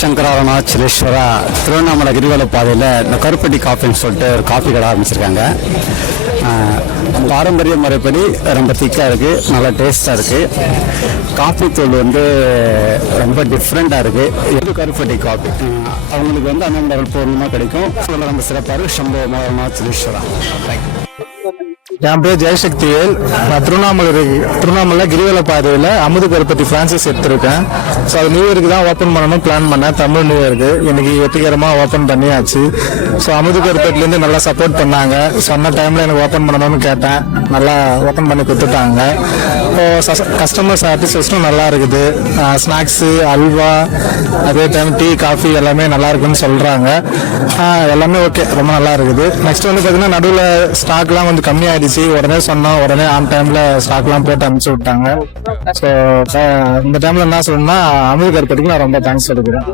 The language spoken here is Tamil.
சங்கராரணாச்சலேஸ்வரா திருவண்ணாமலை கிரிவல பாதையில் இந்த கருப்பட்டி காஃபின்னு சொல்லிட்டு ஒரு காஃபி கடை ஆரம்பிச்சிருக்காங்க. பாரம்பரிய முறைப்படி ரொம்ப திக்காக இருக்குது, நல்லா டேஸ்ட்டாக இருக்குது. காஃபி தூள் ரொம்ப டிஃப்ரெண்ட்டாக இருக்குது. இது கருப்பட்டி காஃபி அவங்களுக்கு அன்னம்பரல் பூர்ணமாக கிடைக்கும். அதில் ரொம்ப சிறப்பாக இருக்குது. சம்போ அருணாச்சலேஸ்வரா. என் பேர் ஜெயசக்திவேல். நான் திருவண்ணாமலை கிரிவல பாதையில் அமுது கருப்பட்டி பிரான்சைஸ் எடுத்திருக்கேன். ஸோ அது நியூ இயருக்கு தான் ஓப்பன் பண்ணணும் பிளான் பண்ணேன். தமிழ் நியூ இயருக்கு இன்னைக்கு வெற்றிகரமாக ஓப்பன் பண்ணியாச்சு. ஸோ அமுது கருப்பட்டிலேருந்து நல்லா சப்போர்ட் பண்ணாங்க. சொன்ன டைமில் எனக்கு ஓப்பன் பண்ணணும்னு கேட்டேன், நல்லா ஓப்பன் பண்ணி கொடுத்துட்டாங்க. கஸ்டமர் சாட்டிஸ்ஃபேக்ஷனும் நல்லா இருக்குது. ஸ்நாக்ஸு, அல்வா, அதே டைம் டீ, காஃபி எல்லாமே நல்லா இருக்குன்னு சொல்கிறாங்க. எல்லாமே ஓகே, ரொம்ப நல்லா இருக்குது. நெக்ஸ்ட் பார்த்தீங்கன்னா நடுவில் ஸ்டாக்லாம் கொஞ்சம் கம்மியாகிடுச்சு. உடனே சொன்னோம், உடனே ஆன் டைமில் ஸ்டாக்லாம் போட்டு அனுப்பிச்சு விட்டாங்க. ஸோ இந்த டைமில் என்ன சொல்லணும்னா அமுது கருப்பட்டிக்கு நான் ரொம்ப தேங்க்ஸ் சொல்லிக்கிறேன்.